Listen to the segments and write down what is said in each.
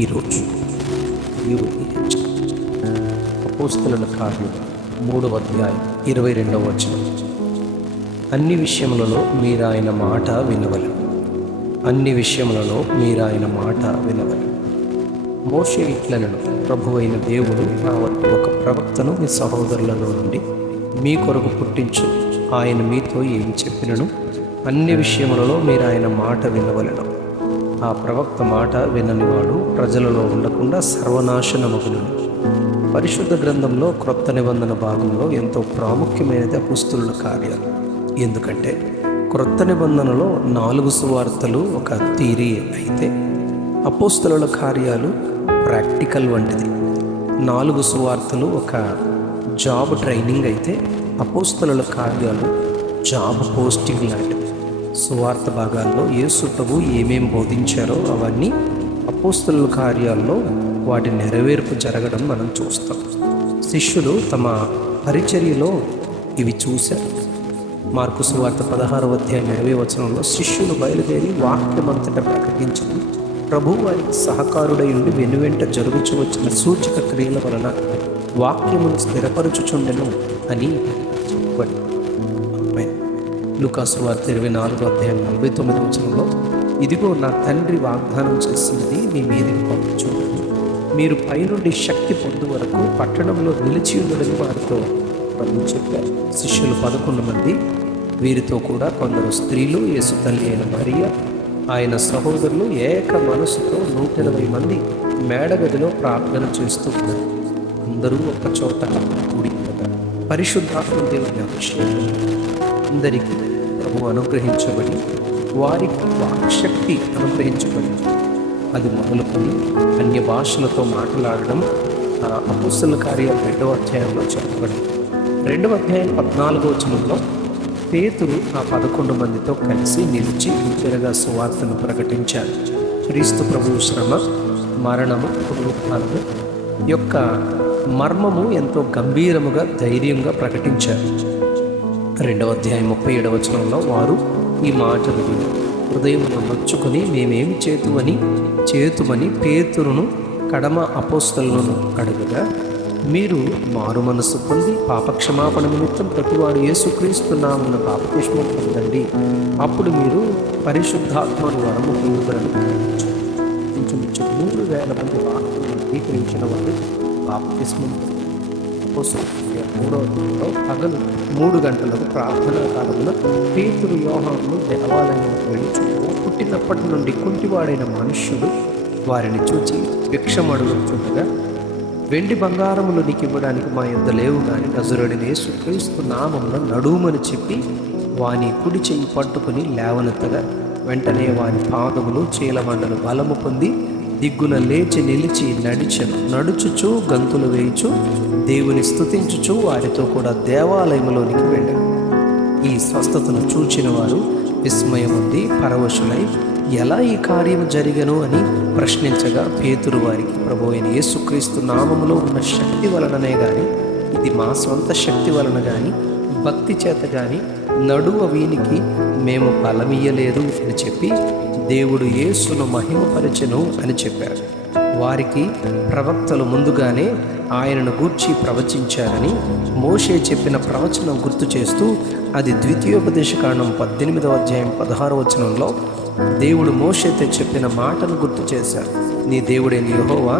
ఈరోజు అపోస్తలుల కార్యం 3వ అధ్యాయం 22వ వచనం. అన్ని విషయములలో మీరు ఆయన మాట వినవలెను. అన్ని విషయములలో మీరు ఆయన మాట వినవలెను. మోషే ఇట్లనెను, ప్రభువైన దేవుడు నా వద్ద ఒక ప్రవక్తను మీ సహోదరులలో నుండి మీ కొరకు పుట్టించు. ఆయన మీతో ఏమి చెప్పినను అన్ని విషయములలో మీరు ఆయన మాట వినవలెను. ఆ ప్రవక్త మాట విననివాడు ప్రజలలో ఉండకుండా సర్వనాశనమగును. పరిశుద్ధ గ్రంథంలో క్రొత్త నిబంధన భాగంలో ఎంతో ప్రాముఖ్యమైనది అపోస్తలుల కార్యాలు. ఎందుకంటే క్రొత్త నిబంధనలో 4 సువార్తలు ఒక థియరీ అయితే అపోస్తలుల కార్యాలు ప్రాక్టికల్ వంటిది. 4 సువార్తలు ఒక జాబ్ ట్రైనింగ్ అయితే అపోస్తలుల కార్యాలు జాబ్ పోస్టింగ్ లాంటివి. సువార్త భాగాల్లో యేసు ప్రభు ఏమేం బోధించారో అవన్నీ అపోస్తలుల కార్యాల్లో వాటి నెరవేర్పు జరగడం మనం చూస్తాం. శిష్యులు తమ పరిచర్యలో ఇవి చూశారు. మార్కు సువార్త 16వ అధ్యాయం 20వ వచనంలో శిష్యులు బయలుదేరి వాక్యమంతటా ప్రకటించి ప్రభు వారికి సహకారుడై ఉండి వెనువెంట జరుగుచు వచ్చిన సూచక క్రియల వలన వాక్యమును స్థిరపరచుచుండెను అని చెప్పబడి. లూకా సువార్త 24వ అధ్యాయం 49వ వచనంలో ఇదిగో నా తండ్రి వాగ్దానం చేసినది మీ మీదికి పంపుచున్నాను, మీరు పైనుండి శక్తి పొందు వరకు పట్టణంలో నిలిచి ఉండడని వారితో ప్రభు చెప్పారు. శిష్యులు 11 మంది, వీరితో కూడా కొందరు స్త్రీలు, యేసు తల్లి అయిన మరియ, ఆయన సహోదరులు ఏక మనసుతో 180 మంది మేడగదిలో ప్రార్థన చేస్తూ ఉన్నారు. అందరూ ఒక చోట కూడి పరిశుద్ధాత్మ దేవుని అభిషేకం అందరికీ ప్రభు అనుగ్రహించబడి వారికి వాక్శక్తి అనుగ్రహించబడి అది మొదలుకొని అన్య భాషలతో మాట్లాడడం అపోస్తలుల కార్యాలు 2వ అధ్యాయంలో చెప్పబడింది. 2వ అధ్యాయం 14వ వచనంలో పేతురు ఆ 11 మందితో కలిసి నిలిచి తిరగా సువార్తను ప్రకటించారు. క్రీస్తు ప్రభువు శ్రమ, మరణము, పునరుత్థానము యొక్క మర్మము ఎంతో గంభీరముగా ధైర్యంగా ప్రకటించారు. 2వ అధ్యాయం 37వ వచనంలో వారు ఈ మాటలు విని హృదయమును నొచ్చుకొని మేమేమి చేతుమని పేతురును కడమ అపోస్తలులను అడగగా, మీరు మారు మనస్సు పొంది పాపక్షమాపణ నిమిత్తం ప్రతివాడు యేసుక్రీస్తు నామమున బాప్తిస్మం పొందండి, అప్పుడు మీరు పరిశుద్ధాత్మను వరము పొందుతారని ఇంచుమించు 3,000 మంది వాక్యం అంగీకరించిన వారు బాప్తిస్మం పొందారు. 3వ పగలు 3 గంటలకు ప్రార్థనా కాలమున పేతురు యోహాను దేవాలయంలోకి వెళ్ళి పుట్టినప్పటి నుండి కుంటివాడైన మనుష్యుడు వారిని చూచి భిక్షమడుగుతుండగా, వెండి బంగారములు నీకు ఇవ్వడానికి మా యొద్ద లేవు కానీ నజరుడైన యేసుక్రీస్తు నామమున నడుమని చెప్పి వాని కుడి చెయ్యి పట్టుకుని లేవనెత్తగా, వెంటనే వాని పాదములు చీలమండలు బలము పొంది దిగ్గున లేచి నిలిచి నడుచుచు గంతులు వేయుచు దేవుని స్తుతించుచు వారితో కూడా దేవాలయంలోనికి వెళ్ళారు. ఈ స్వస్థతను చూచిన వారు విస్మయముంది పరవశులై ఎలా ఈ కార్యం జరిగను అని ప్రశ్నించగా, పేతురు వారికి ప్రభు అయిన యేసుక్రీస్తు నామములో ఉన్న శక్తి వలననే కానీ ఇది మా సొంత శక్తి వలన కానీ భక్తి చేత కానీ నడువ వీనికి మేము బలమియ్యలేదు అని చెప్పి దేవుడు యేసును మహిమపరచెను అని చెప్పారు. వారికి ప్రవక్తలు ముందుగానే ఆయనను గూర్చి ప్రవచించారని మోషే చెప్పిన ప్రవచనం గుర్తు చేస్తూ అది ద్వితీయోపదేశకాండం 18వ అధ్యాయం 16వ వచనంలో దేవుడు మోషేతో చెప్పిన మాటను గుర్తు చేశారు. నీ దేవుడైన యెహోవా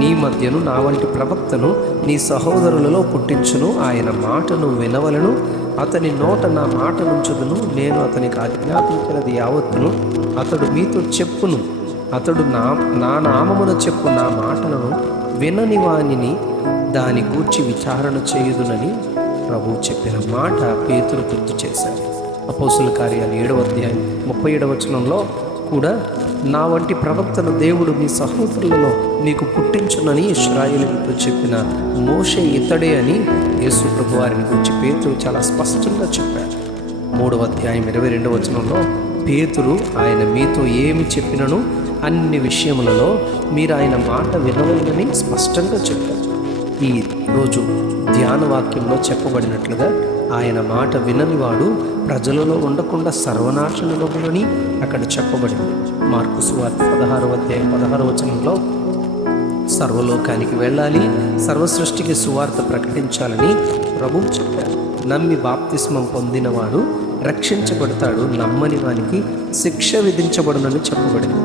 నీ మధ్యను నా వంటి ప్రవక్తను నీ సహోదరులలో పుట్టించును, ఆయన మాటను వినవలను, అతని నోట నా మాట నుంచుదును, నేను అతనికి ఆజ్ఞాపించినది యావత్తును అతడు మీతో చెప్పును, అతడు నా నామమున చెప్పు నా మాటలను వినని వానిని దాని గూర్చి విచారణ చేయుదునని ప్రభువు చెప్పిన మాట పేతురు గుర్తు చేశారు. అపోస్తలుల కార్యాలు 7వ అధ్యాయం 37వ వచనంలో కూడా నా వంటి ప్రవక్తను దేవుడు మీ సహోదరులలో నీకు పుట్టించునని ఇశ్రాయేలుతో చెప్పిన మోషే ఇతడే అని యేసు ప్రభు వారిని గురించి పేతురు చాలా స్పష్టంగా చెప్పారు. 3వ అధ్యాయం 22వ వచనంలో పేతురు ఆయన మీతో ఏమి చెప్పినను అన్ని విషయములలో మీరు ఆయన మాట వినవలనని స్పష్టంగా చెప్పారు. ఈ రోజు ధ్యాన వాక్యంలో చెప్పబడినట్లుగా ఆయన మాట విననివాడు ప్రజలలో ఉండకుండా సర్వనాశనమగునని అక్కడ చెప్పబడింది. మార్కు సువార్త 16వ అధ్యాయం 16వ వచనంలో సర్వలోకానికి వెళ్ళాలి, సర్వసృష్టికి సువార్త ప్రకటించాలని ప్రభువు చెప్పారు. నమ్మి బాప్తిస్మం పొందినవాడు రక్షించబడతాడు, నమ్మని వానికి శిక్ష విధించబడునని చెప్పబడింది.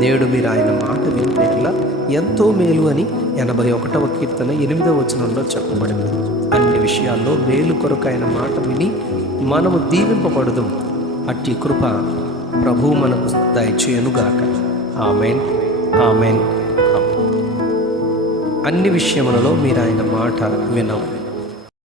నేడు మీరు ఆయన మాట వినేలా ఎంతో మేలు అని 81వ కీర్తన 8వ వచనంలో చెప్పబడింది. అన్ని విషయాల్లో మేలు కొరకు ఆయన మాట విని మనము దీవింపబడదు. అట్టి కృప ప్రభువు మనకు దయచేయునుగాక. ఆమేన్, ఆమేన్. అన్ని విషయములలో మీరు ఆయన మాట వినవు.